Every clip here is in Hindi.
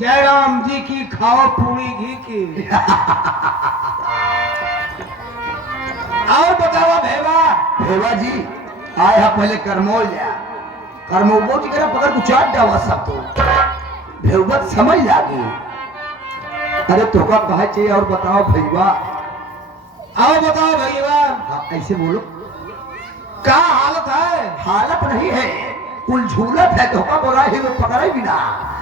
जयराम जी की खाओ पूरी घी की। और बताओ भेवा। भेवा जी आए हा पहले करमोल जा करमोल जी करा पकड़ को चाट डावा सब तो भेवत समझ लागी। अरे तोका कहे चाहिए और बताओ भैया। आओ बताओ भैया। हाँ ऐसे बोलो। क्या हालत है? हालत नहीं है कुल झूलत है धोखा बोला ही वो पकड़े बिना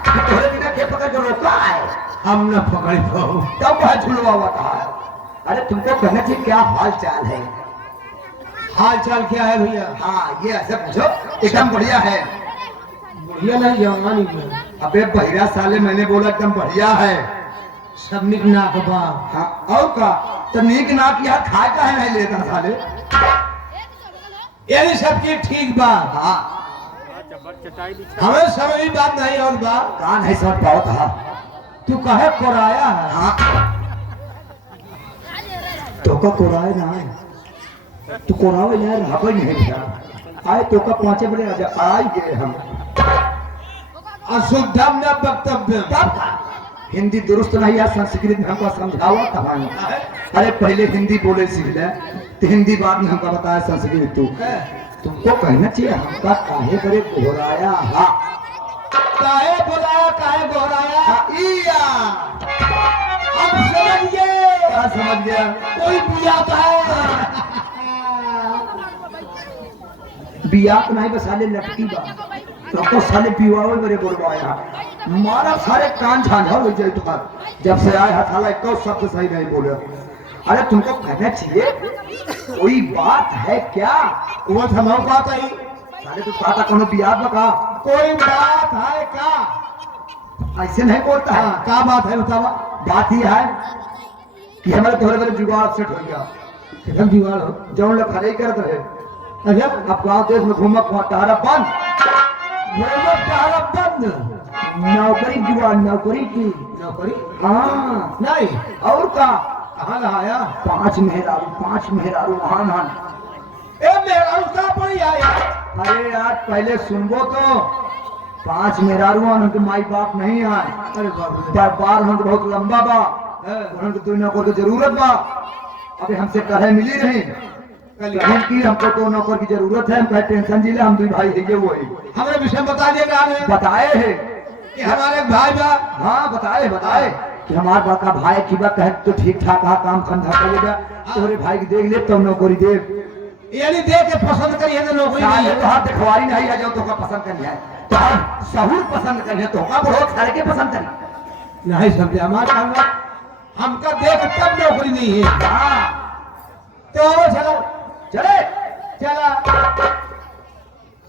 तोहरे बिना के पकड़ के रोका है। हम न पकड़ पाओ तब वह झुलवा हुआ है। अरे तुमको कहना चाहिए क्या हाल चाल है। हाल चाल क्या है भैया? हाँ ये ऐसे पूछो एकदम बढ़िया है। बढ़िया नहीं जवानी में। अबे बहिरा साले मैंने बोला एकदम बढ़िया है। सब निक नाक बा। हाँ और का तो नीक नाक यार खाए का है नहीं लेता साले। यानी सबकी ठीक बा। हाँ हमें समझ बात नहीं और बा। कान है समझ पाओ था। तू कहे कोराया है? हाँ तो का कोराए ना है तू कोरावे यार हवा नहीं भैया आए तो का पांचे बड़े आजा आई गए हम। अशुद्धम न वक्तव्य। तब का हिंदी दुरुस्त नहीं है संस्कृत में हमको समझावा कहानी। अरे पहले हिंदी बोले सीख ले तो हिंदी बाद में हमको बताया संस्कृत तू तुमको कहना चाहिए हमका काहे करे घोराया। हाँ काहे बुलाया काहे गोराया? इया अब समझ गए। क्या समझ गया। कोई बुझाता है। बियाक नहीं बसाले लटकी बा तो साले पिवावे मेरे बोलवाया मारा सारे कान झांझा हो जाए तो जब से आए हथाला एक शब्द सही नहीं बोले। अरे तुमको कहना चाहिए कोई बात है क्या। वो थमाओ बात आई। साले तू कहता कोनो बियाक बका कोई बात है क्या? ऐसे नहीं बोलता है। हाँ, क्या बात है बतावा। बात ही है कि हमारे थोड़े बड़े जुगाड़ सेट हो गया। एकदम जुगाड़ हो। जो लोग खड़े करते रहे अच्छा अब गाँव देश में घूमक टहरा बंद बंद। नौकरी जुआ नौकरी की नौकरी हाँ नहीं। और का कहाँ लगाया? पांच मेहरारू महान हन। ए मेरा उसका पड़ी आया। अरे यार पहले सुनबो तो पांच मेहरारू उनके माई बाप नहीं आए। अरे बाप रे। बार उनके बहुत लंबा बा उनके दो नौकर की जरूरत बा। अभी हमसे कहे मिली नहीं कहीं की हमको तो नौकर की जरूरत है। हम कहे टेंशन जिले हम दो भाई है वही हमें विषय बता दिएगा हमें बताए है कि हमारे भाई बा। हाँ बताए बताए कि हमारे बड़का भाई की बात कहे तो ठीक ठाक हा काम धंधा करेगा तोरे भाई की देख ले तो नौकरी दे। यानी देख के पसंद करिए तो नौकरी नहीं साले है। तो हाथ दिखवारी नहीं है जो तो का पसंद करिए तो हम सहूर पसंद करिए तो का बहुत सारे के पसंद करिए नहीं समझे हमारा कहना हमका देख तब नौकरी नहीं है। हाँ तो चलो चले चला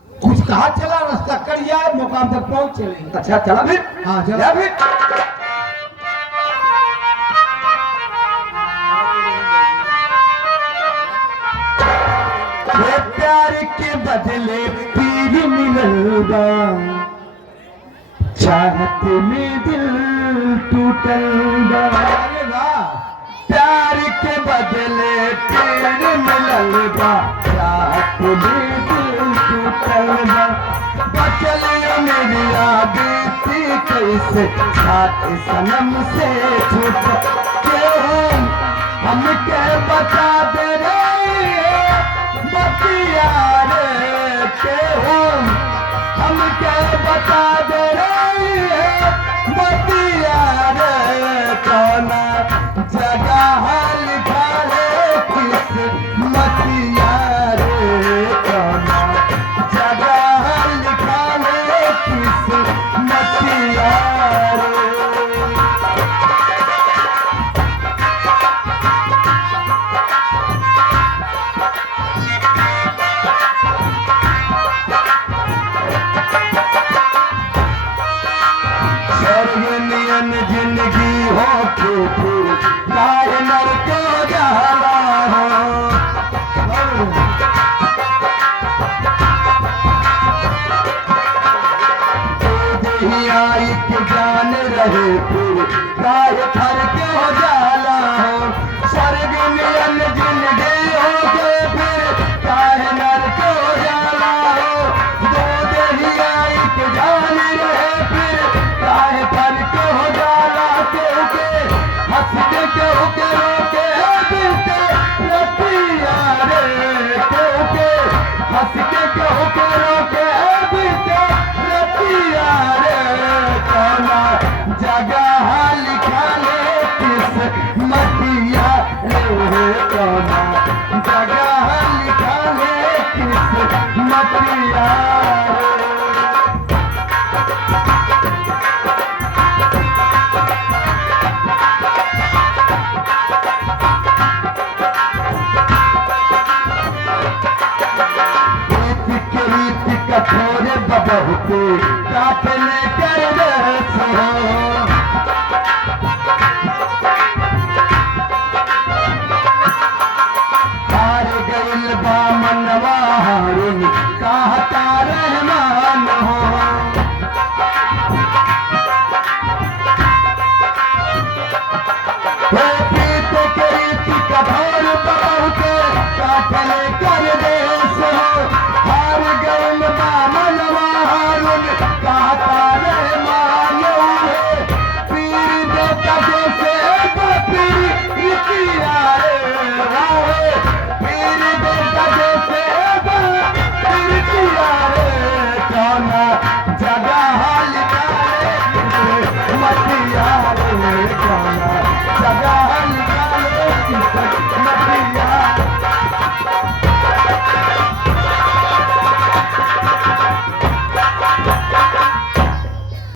कुछ कहा चला रास्ता करिया मुकाम तक पहुंच चले। अच्छा चला फिर। हाँ चला चला फिर। ये प्यार के बदले पीर मिलगा चाहत में दिल टूटलगा। अरे वाह। प्यार के बदले पीर मिलगा चाहत में दिल टूटलगा। बचल मेरी बीती कैसे साथ सनम से छूट क्यों हम के बता दे रहे बतिया रे क्यों हम के बता दे रहे बतिया रे कौन जगह लिखा है किस मतिया रे कौन जगह लिखा है किस मतिया रे। स्वर्गनियन जिंदगी हो के फिर गाय नर को जाला आई के जान रहे फिर गाय थर क्यों जाला स्वर्गनियन जिंदगी हो के फिर गाय नर को जाला दो दही आई के जान रहे फिर गाय थर क्यों हंस के क्यों के रोके बीते रतिया रे क्यों के हंस के क्यों के रोके बीते रतिया रे कौना जगह लिखा ले किस मटिया रे कौना जगह लिखा ले किस मटिया रे कठोर बबहते कापने कर